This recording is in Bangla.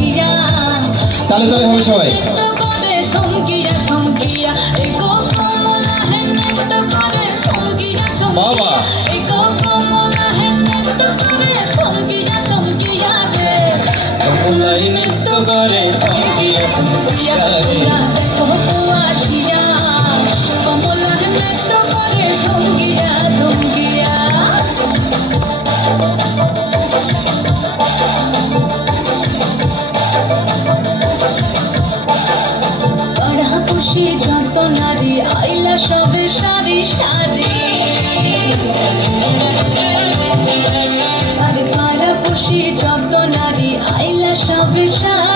আসিয়া তাহলে তাহলে হবে সবাই নৃত্য করে থমকিয়া থমকিয়া এগো কমলা হে নৃত্য করে থমকিয়া বাবা। থমকিয়া এগো কমলা হে নৃত্য করে থমকিয়া থমকিয়া রে কমলাই নৃত্য করে থমকিয়া থমকিয়া রে। তোরা দেখো তো আসিয়া কমলা হে নৃত্য করে থমকিয়া থমকিয়া খুশি যত নারী আইলা সবে সারি সারি আরে পাড়া খুশি যত নারী আইলা সবে সারি